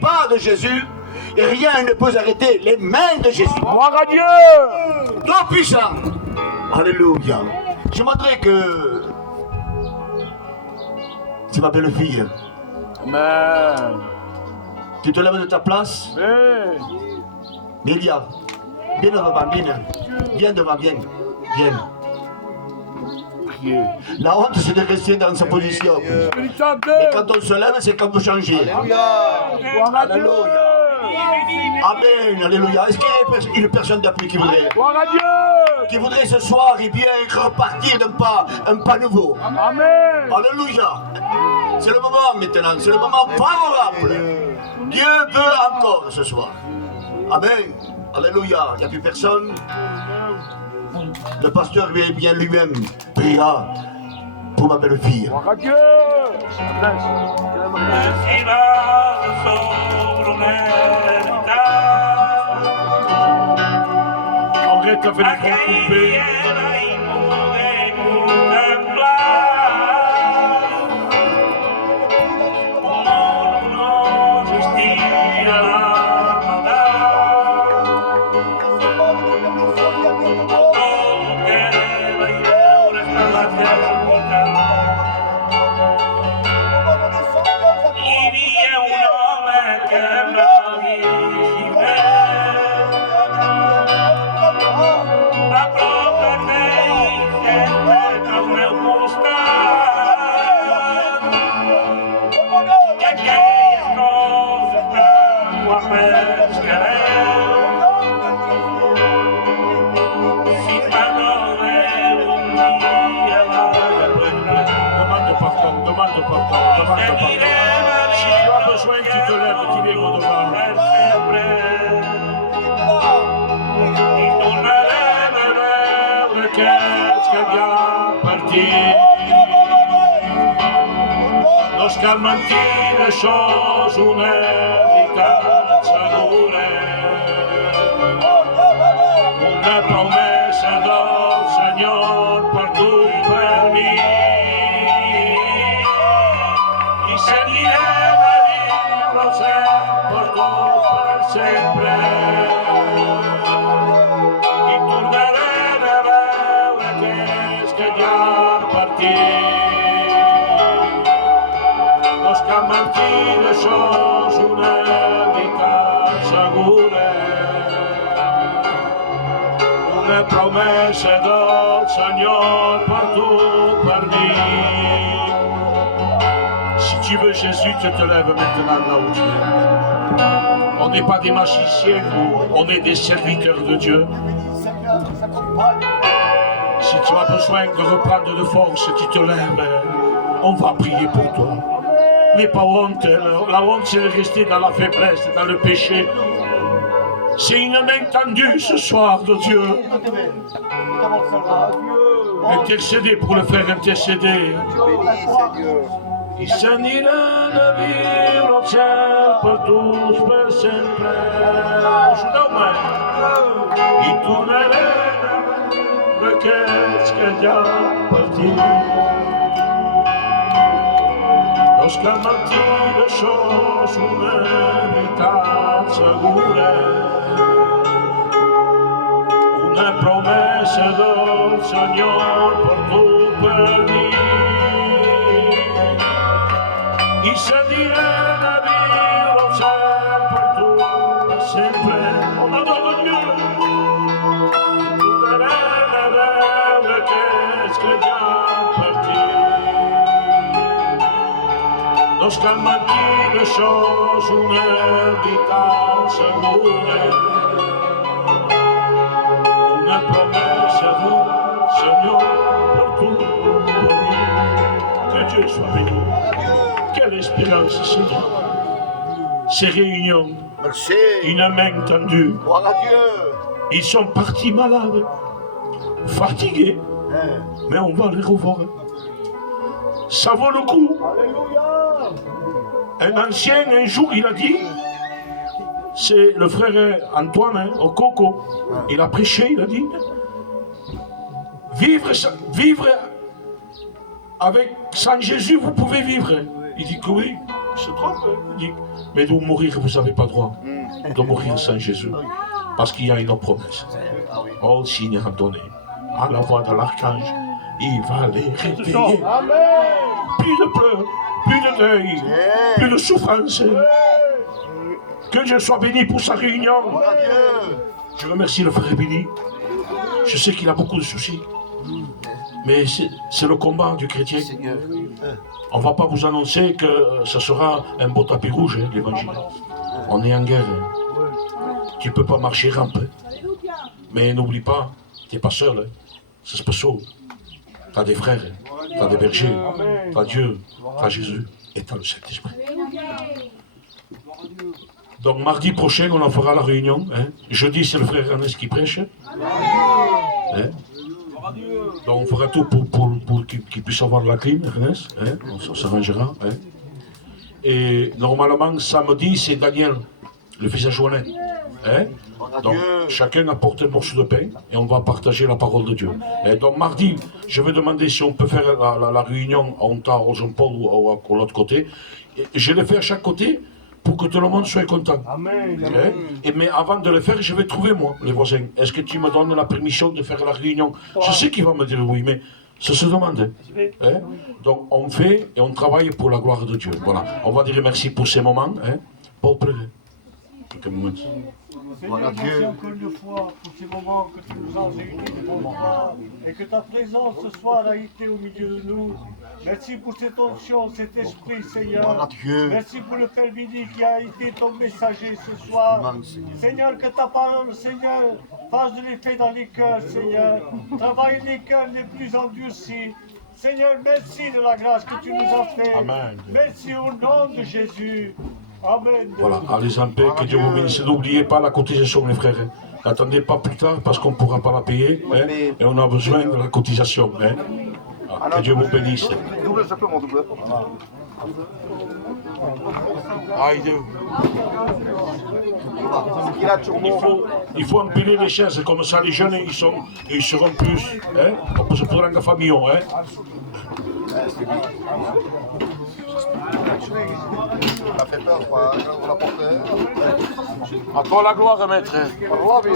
pas de Jésus, et rien ne peut arrêter les mains de Jésus. Gloire à Dieu. Toi puissant. Alléluia. Je voudrais que tu ma belle fille, Amen. tu te lèves de ta place. Amen. Mélia, viens devant, viens. Viens devant, viens. Viens. La honte, c'est de rester dans sa position. Mais quand on se lève, c'est qu'on peut changer. Gloire à Dieu. Alléluia. Amen. Alléluia. Est-ce qu'il y a une personne d'appui qui voudrait? Gloire à Dieu. Qui voudrait ce soir et bien repartir un pas nouveau? Amen. Alléluia. C'est le moment maintenant, c'est le moment favorable. Dieu veut encore ce soir. Amen. Alléluia. Il n'y a plus personne. Le pasteur bien lui-même priera pour ma belle fille. Gloire à Dieu. Arrête avec les grands coupés. Mentire sos una veritat segura, una promesa del Senyor per tu i per mi, i seguirem a viure al cel per tu per sempre, i tornarem a veure aquells que ja han partit. Mentida sos una veritat segura, una promesa del Senyor per tu, per mi. Si tu veux Jésus, tu te lèves maintenant là où tu es. On n'est pas des magiciens, on est des serviteurs de Dieu. Si tu as besoin de reprendre de force, tu te lèves, on va prier pour toi. N'aie pas honte, la honte c'est de rester dans la faiblesse, dans le péché. C'est une main tendue ce soir de Dieu. Intercéder pour le faire intercéder. Il s'anira de vivre au ciel per tous per sempre. Ajudeu-me. I tornaré d'aquells que ja han partit. Los que mentida sos una veritat segura, una promesa del Senyor per tu, per mi, i seguirem a viure al cel per tu, per sempre. Au nom de Dieu, tornarem a veure aquells que ja han partit. Los que han mentit sos una veritat segura, una promesa del Senyor per tu, per mi. Que Dieu soit béni. Quelle espérance, Seigneur. Ces réunions, Merci. une main tendue. Gloire à Dieu. Ils sont partis malades, fatigués, mais on va les revoir. Ça vaut le coup. Un ancien, un jour, il a dit, c'est le frère Antoine, au Coco, il a prêché, il a dit, vivre avec, sans Jésus, vous pouvez vivre. Il dit que oui, il se trompe. Il dit, mais de mourir, vous n'avez pas droit. De mourir sans Jésus. Parce qu'il y a une autre promesse. Oh, le Seigneur a donné. À la voix de l'archange, il va les réveiller. Plus de pleurs, plus de deuil, plus de souffrance. Que Dieu soit béni pour sa réunion. Je remercie le frère Billy. Je sais qu'il a beaucoup de soucis. Mais c'est le combat du chrétien. On ne va pas vous annoncer que ce sera un beau tapis rouge, hein, l'évangile. On est en guerre. Tu ne peux pas marcher rampe. Mais n'oublie pas, tu n'es pas seul. C'est spécial. Tu as des frères, tu as des bergers, tu as Dieu, tu as Jésus et tu as le Saint-Esprit. Donc mardi prochain, on en fera la réunion. Hein. Jeudi, c'est le frère Ernest qui prêche. Hein. Donc on fera tout pour qu'il puisse avoir la clim, Ernest. Hein. On s'arrangera. Hein. Et normalement, samedi, c'est Daniel, le fils à Joannet. Hein. Donc chacun apporte un morceau de pain et on va partager la parole de Dieu. Et donc mardi, je vais demander si on peut faire la réunion à Ontario, au Jean-Paul ou à l'autre côté. Et je le fais à chaque côté pour que tout le monde soit content. Amen. Hein? Mais avant de le faire, je vais trouver moi, les voisins. Est-ce que tu me donnes la permission de faire la réunion? Je sais qu'il va me dire oui, mais ça se demande. Hein? Donc on fait et on travaille pour la gloire de Dieu. Voilà. On va dire merci pour ces moments. Hein? Paul pleurer. Seigneur, merci encore une fois pour ces moments que tu nous as réunis devant toi et que ta présence ce soir a été au milieu de nous. Merci pour cette onction, cet esprit, Seigneur. Merci pour le Père Billy qui a été ton messager ce soir. Seigneur, que ta parole, Seigneur, fasse de l'effet dans les cœurs, Seigneur. Travaille les cœurs les plus endurcis. Seigneur, merci de la grâce que tu nous as fait. Amen. Merci au nom de Jésus. Amen. Voilà, allez en paix, que Dieu vous bénisse. N'oubliez pas la cotisation, mes frères. Hein. N'attendez pas plus tard parce qu'on ne pourra pas la payer. Hein, et on a besoin de la cotisation. Hein. Ah, que Dieu vous bénisse. Double, je peux mon double. Il faut empiler les chaises, comme ça les jeunes ils seront plus. Hein. On peut se prendre en famille. Hein. Ça fait peur, quoi. On l'a porté. À toi la gloire, maître. On l'a vu,